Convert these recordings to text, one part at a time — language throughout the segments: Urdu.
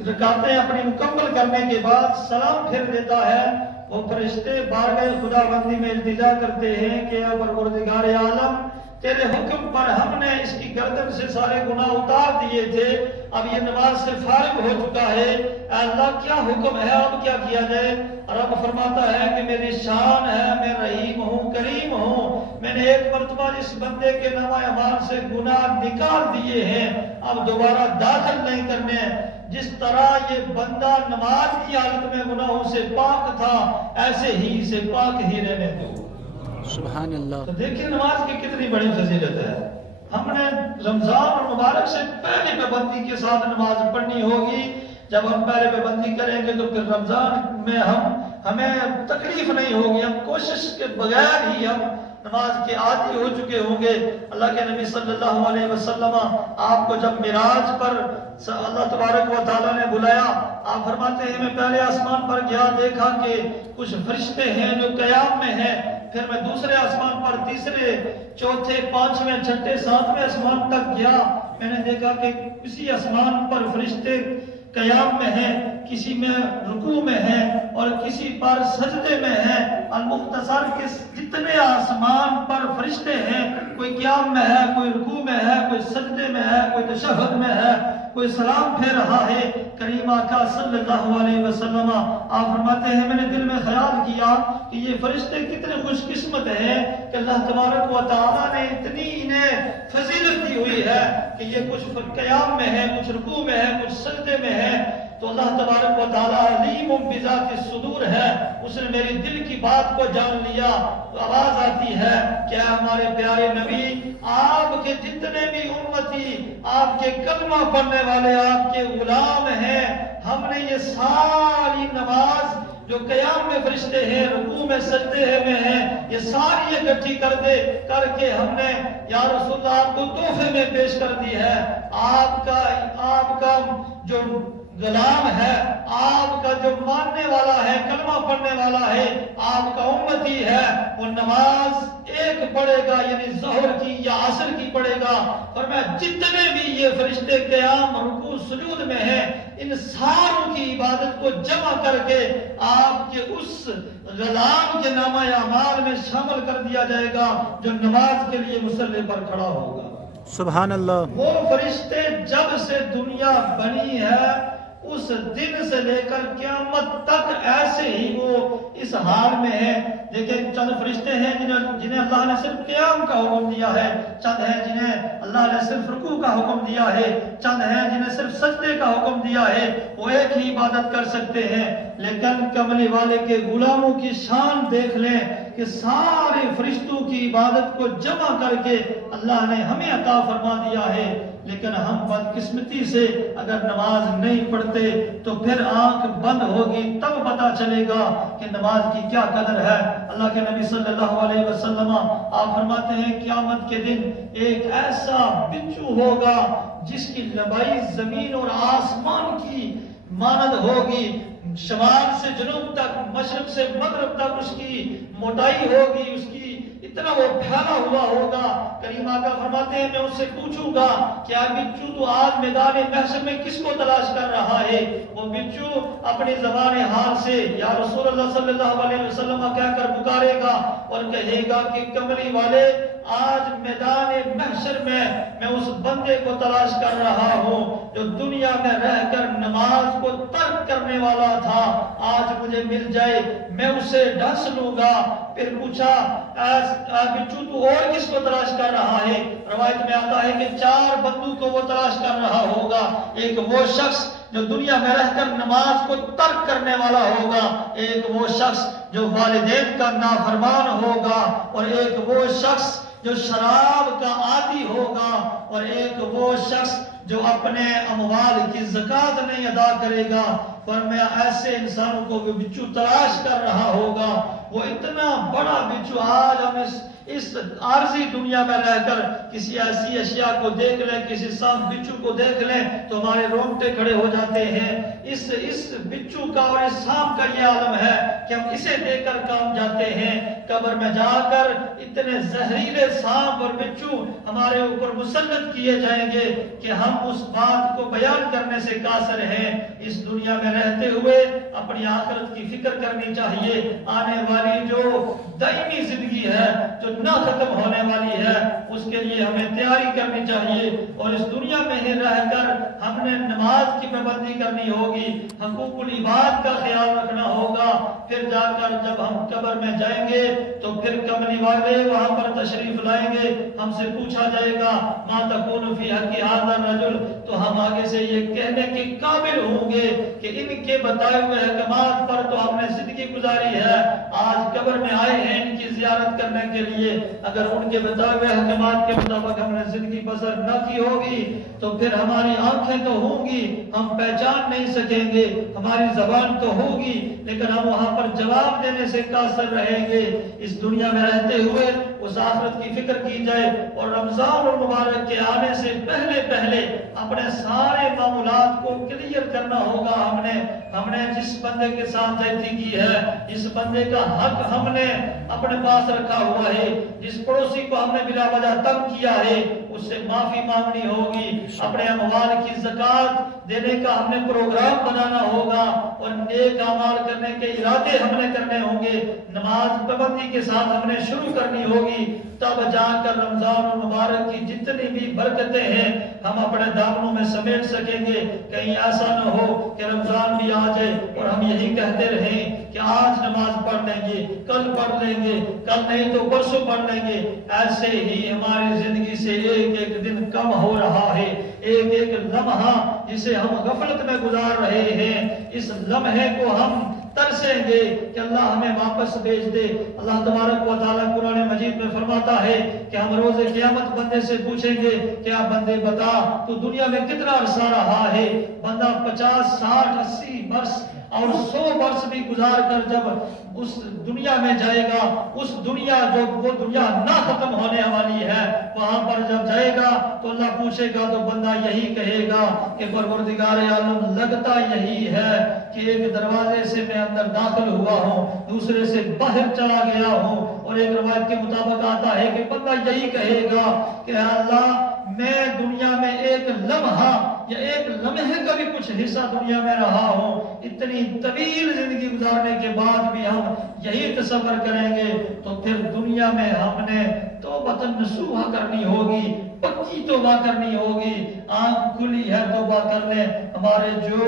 رکعتیں اپنی مکمل کرنے کے بعد سلام پھیر دیتا ہے، وہ فرشتے بارگاہ خدا بندی میں التجا کرتے ہیں کہ اے پروردگار عالم، تیرے حکم پر ہم نے اس کی گردن سے سارے گناہ اتار دیے تھے، اب یہ نماز سے فارغ ہو چکا ہے، اے اللہ کیا حکم ہے، اب کیا کیا جائے؟ رب فرماتا ہے کہ میری شان ہے، میں رحیم ہوں، کریم ہوں، میں نے ایک مرتبہ اس بندے کے نامہ اعمال سے گناہ نکال دیے ہیں، اب دوبارہ داخل نہیں کرنے۔ جس طرح یہ بندہ نماز کی حالت میں گناہوں سے پاک تھا، ایسے ہی اسے پاک ہی رہنے دو۔ سبحان اللہ۔ تو دیکھیں نماز کی کتنی بڑی فضیلت ہے۔ ہم نے رمضان اور مبارک سے پہلے پابندی کے ساتھ نماز پڑھنی ہوگی۔ جب ہم پہلے پابندی کریں گے تو پھر رمضان میں ہمیں تکلیف نہیں ہوگی، ہم کوشش کے بغیر ہی ہم نماز کے عادی ہو چکے ہوں گے۔ اللہ کے نبی صلی اللہ علیہ وسلم آپ کو جب معراج پر اللہ تبارک و تعالیٰ نے بلایا، آپ فرماتے ہیں میں پہلے آسمان پر گیا، دیکھا کہ کچھ فرشتے ہیں جو قیام میں ہیں، پھر میں دوسرے آسمان پر تیسرے چوتھے پانچویں چھٹے ساتویں آسمان تک گیا، میں نے دیکھا کہ کسی آسمان پر فرشتے قیام میں ہیں، کسی میں رکوع میں ہیں اور کسی پر سجدے میں ہیں۔ المختصر کے جتنے آسمان پر فرشتے ہیں، کوئی قیام میں ہے، کوئی رکوع میں ہے، کوئی سجدے میں ہے، کوئی تشہد میں ہے، کوئی سلام پھیر رہا ہے۔ کریم آقا صلی اللہ علیہ وسلم آپ فرماتے ہیں میں نے دل میں خیال کیا کہ یہ فرشتے کتنے خوش قسمت ہیں کہ اللہ تبارک و تعالیٰ نے اتنی انہیں فضیلت دی ہوئی ہے کہ یہ کچھ قیام میں ہے، کچھ رکوع میں ہے، کچھ سجدے میں ہے۔ تو اللہ تبارک و تعالیٰ علیم بذات الصدور ہے، اس نے میری دل کی بات کو جان لیا۔ تو آواز آتی ہے کہ ہمارے پیارے نبی، آپ کے جتنے بھی امتی، آپ کے کلمہ پڑھنے والے آپ کے غلام ہیں، ہم نے یہ ساری نماز جو قیام میں فرشتے ہیں، رکوع میں سجدے میں ہیں، یہ ساری اکٹھی کر کے ہم نے یا رسول اللہ آپ کو تحفے میں پیش کر دی ہے۔ آپ کا جو غلام ہے، آپ کا جو ماننے والا ہے، کلمہ پڑھنے والا ہے، آپ کا امتی ہے، وہ نماز ایک پڑھے گا، یعنی ظہر کی یا عصر کی پڑھے گا، اور میں جتنے بھی یہ فرشتے قیام رکوع سجود میں ہیں، ان ساروں کی عبادت کو جمع کر کے آپ کے اس غلام کے نامہ اعمال میں شامل کر دیا جائے گا جو نماز کے لیے مصلی پر کھڑا ہوگا۔ سبحان اللہ۔ وہ فرشتے جب سے دنیا بنی ہے اس دن سے لے کر قیامت تک ایسے ہی وہ اس حال میں ہے۔ دیکھیں چند فرشتے ہیں جنہیں اللہ نے صرف قیام کا حکم دیا ہے، چند ہیں جنہیں اللہ نے صرف رکوع کا حکم دیا ہے، چند ہیں جنہیں صرف سجدے کا حکم دیا ہے، وہ ایک ہی عبادت کر سکتے ہیں۔ لیکن کملی والے کے غلاموں کی شان دیکھ لیں کہ سارے فرشتوں کی عبادت کو جمع کر کے اللہ نے ہمیں عطا فرما دیا ہے۔ لیکن ہم بدقسمتی سے اگر نماز نہیں پڑھتے تو پھر آنکھ بند ہوگی، تب پتہ چلے گا کہ نماز کی کیا قدر ہے۔ اللہ کے نبی صلی اللہ علیہ وسلم آپ فرماتے ہیں قیامت کے دن ایک ایسا بچو ہوگا جس کی لمبائی زمین اور آسمان کی مانند ہوگی، شمال سے جنوب تک، مشرق سے مغرب تک اس کی موٹائی ہوگی، اس کی اتنا وہ پھیلا ہوا ہوگا۔ کریم آقا فرماتے ہیں میں اس سے پوچھوں گا کیا بچو تو آج میدان محشر میں کس کو تلاش کر رہا ہے؟ وہ بچو اپنی زبان حال سے یا رسول اللہ صلی اللہ علیہ وسلم کہہ کر پکارے گا اور کہے گا کہ کملی والے آج میدان محشر میں اس بندے کو تلاش کر رہا ہوں جو دنیا میں رہ کر نماز کو ترک کرنے والا تھا، آج مجھے مل جائے میں اسے ڈھس لوں گا۔ پھر پوچھا بچو تو اور کس کو تلاش کر رہا ہے؟ روایت میں آتا ہے کہ 4 بندوں کو وہ تلاش کر رہا ہوگا۔ ایک وہ شخص جو دنیا میں رہ کر نماز کو ترک کرنے والا ہوگا، ایک وہ شخص جو والدین کا نافرمان ہوگا، اور ایک وہ شخص جو شراب کا عادی ہوگا، اور ایک وہ شخص جو اپنے اموال کی زکوٰۃ نہیں ادا کرے گا۔ فرمایا ایسے انسانوں کو وہ بچو تلاش کر رہا ہوگا۔ وہ اتنا بڑا بچو آج ہم اس عارضی دنیا میں رہ کر کسی ایسی اشیاء کو دیکھ لیں، کسی سانپ بچھو کو دیکھ لیں تو ہمارے رونگٹے کھڑے ہو جاتے ہیں۔ اس بچھو کا اور اس سانپ کا یہ عالم ہے کہ ہم اسے دیکھ کر کام جاتے ہیں۔ قبر میں جا کر اتنے زہریلے سانپ اور بچھو ہمارے اوپر مسلط کیے جائیں گے کہ ہم اس بات کو بیان کرنے سے قاصر ہیں۔ اس دنیا میں رہتے ہوئے اپنی آخرت کی فکر کرنی چاہیے۔ آنے والی جو دائمی زندگی ہے، جو نہ ختم ہونے والی ہے، اس کے لیے ہمیں تیاری کرنی چاہیے، اور اس دنیا میں ہی رہ کر ہم نے نماز کی پابندی کرنی ہوگی، حقوق العباد کا خیال رکھنا ہوگا۔ پھر جا کر جب ہم قبر میں جائیں گے تو پھر کملی والے وہاں پر تشریف لائیں گے، ہم سے پوچھا جائے گا ما تکون فی حق ھذا الرجل، تو ہم آگے سے یہ کہنے کے قابل ہوں گے کہ ان کے بتائے ہوئے احکامات پر تو ہم نے زندگی گزاری ہے، آج قبر میں آئے ہیں ان کی زیارت کرنے کے لیے، اگر ان کے بتائے ہوئے احکامات کے مطابق ہم نے زندگی بسر نہ کی ہوگی تو پھر ہماری آنکھیں تو ہوں گی، ہم پہچان نہیں سکیں گے، ہماری زبان تو ہوگی لیکن ہم وہاں پر جواب دینے سے قاصر رہیں گے۔ اس دنیا میں رہتے ہوئے اس آخرت کی فکر کی جائے، اور رمضان المبارک کے آنے سے پہلے اپنے سارے معاملات کو کلیئر کرنا ہوگا۔ ہم نے جس بندے کے ساتھ زیادتی کی ہے، جس بندے کا حق ہم نے اپنے پاس رکھا ہوا ہے، جس پڑوسی کو ہم نے بلا وجہ تنگ کیا ہے، اس سے معافی مانگنی ہوگی، اپنے اموال کی زکوٰۃ دینے کا ہم نے پروگرام بنانا ہوگا، اور نیک اعمال کرنے کے ارادے ہم نے کرنے ہوں گے، نماز پابندی کے ساتھ ہم نے شروع کرنی ہوگی، تب جا کر رمضان المبارک کی جتنی بھی برکتیں ہیں ہم اپنے دامنوں میں سمیٹ سکیں گے۔ کہیں ایسا نہ ہو کہ رمضان بھی آ جائے اور ہم یہی کہتے رہیں کہ آج نماز پڑھ لیں گے، کل پڑھ لیں گے، کل نہیں تو پرسوں پڑھ لیں گے، ایسے ہی ہماری زندگی سے ایک ایک دن کم ہو رہا ہے، ایک ایک لمحہ جسے ہم غفلت میں گزار رہے ہیں، اس لمحے کو ہم ترسیں گے کہ اللہ ہمیں واپس بھیج دے۔ اللہ تبارک و تعالیٰ قرآن مجید میں فرماتا ہے کہ ہم روز قیامت بندے سے پوچھیں گے کیا بندے بتا تو دنیا میں کتنا عرصہ رہا ہے؟ بندہ 50 60 80 برس اور 100 برس بھی گزار کر جب اس دنیا میں جائے گا، اس دنیا جو وہ دنیا نہ ختم ہونے والی ہے، وہاں پر جب جائے گا تو اللہ پوچھے گا تو بندہ یہی کہے گا کہ پروردگار عالم لگتا یہی ہے کہ ایک دروازے سے میں اندر داخل ہوا ہوں، دوسرے سے باہر چلا گیا ہوں، اور ایک روایت کے مطابق آتا ہے کہ بندہ یہی کہے گا کہ اللہ میں دنیا میں ایک لمحہ یا ایک لمحے کا بھی کچھ حصہ دنیا میں رہا ہوں، اتنی طویل زندگی گزارنے کے بعد بھی ہم یہی تصور کریں گے تو پھر دنیا میں ہم نے توبہ نصوحہ کرنی ہوگی، پکی توبہ کرنی ہوگی، آنکھ کھلی ہے توبہ کر لیں۔ ہمارے جو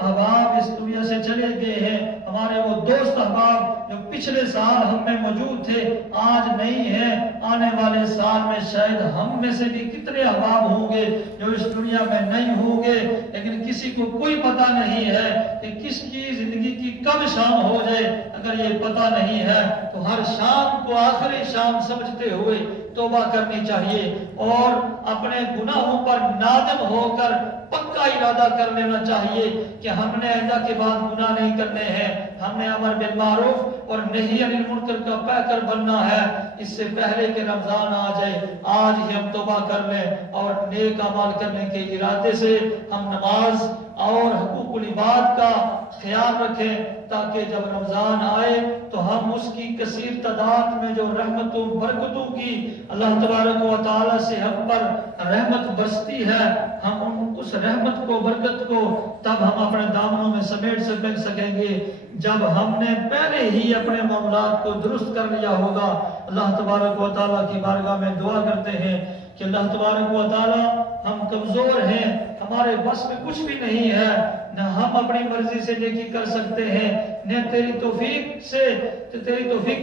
احباب اس دنیا سے چلے گئے ہیں، ہمارے وہ دوست احباب جو پچھلے سال ہم میں موجود تھے آج نہیں ہیں، آنے والے سال میں شاید ہم میں سے بھی کتنے احباب ہوں گے جو اس دنیا میں نہیں ہوں گے، لیکن کسی کو کوئی پتہ نہیں ہے کہ کس کی زندگی کی کب شام ہو جائے۔ اگر یہ پتہ نہیں ہے تو ہر شام کو آخری شام سمجھتے ہوئے توبہ کرنی چاہیے، اور اپنے گناہوں پر نادم ہو کر پکا ارادہ کر لینا چاہیے کہ ہم نے آئندہ کے بعد گناہ نہیں کرنے ہیں، ہم نے امر بالمعروف اور نہی عن المنکر کا پیکر بننا ہے۔ اس سے پہلے کہ رمضان آ جائے آج ہی ہم توبہ کر لیں اور نیک اعمال کرنے کے ارادے سے ہم نماز اور حقوق العباد کا خیال رکھیں، تاکہ جب رمضان آئے تو ہم اس کی کثیر تعداد میں جو رحمتوں برکتوں کی اللہ تبارک و تعالی سے ہم پر رحمت برستی ہے، ہم اس رحمت کو برکت کو تب ہم اپنے دامنوں میں سمیٹ سکیں گے جب ہم نے پہلے ہی اپنے معاملات کو درست کر لیا ہوگا۔ اللہ تبارک و تعالیٰ کی بارگاہ میں دعا کرتے ہیں کہ اللہ تبارک و تعالیٰ ہم کمزور ہیں، ہمارے بس میں کچھ بھی نہیں ہے، نہ ہم اپنی مرضی سے نیکی کر سکتے ہیں، نہ تیری توفیق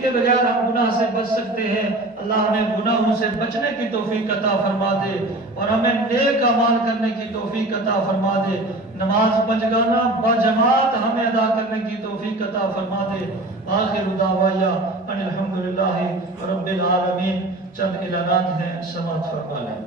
کے بغیر ہم گناہ سے بچ سکتے ہیں۔ اللہ ہمیں گناہوں سے بچنے کی توفیق عطا فرما دے اور ہمیں نیک اعمال کرنے کی توفیق عطا فرما دے، نماز پنجگانہ بجماعت ہمیں ادا کرنے کی توفیق عطا فرما دے۔ آخر دعوایا ان الحمدللہ رب العالمین۔ چند اعلانات ہیں، سماعت فرما لیں۔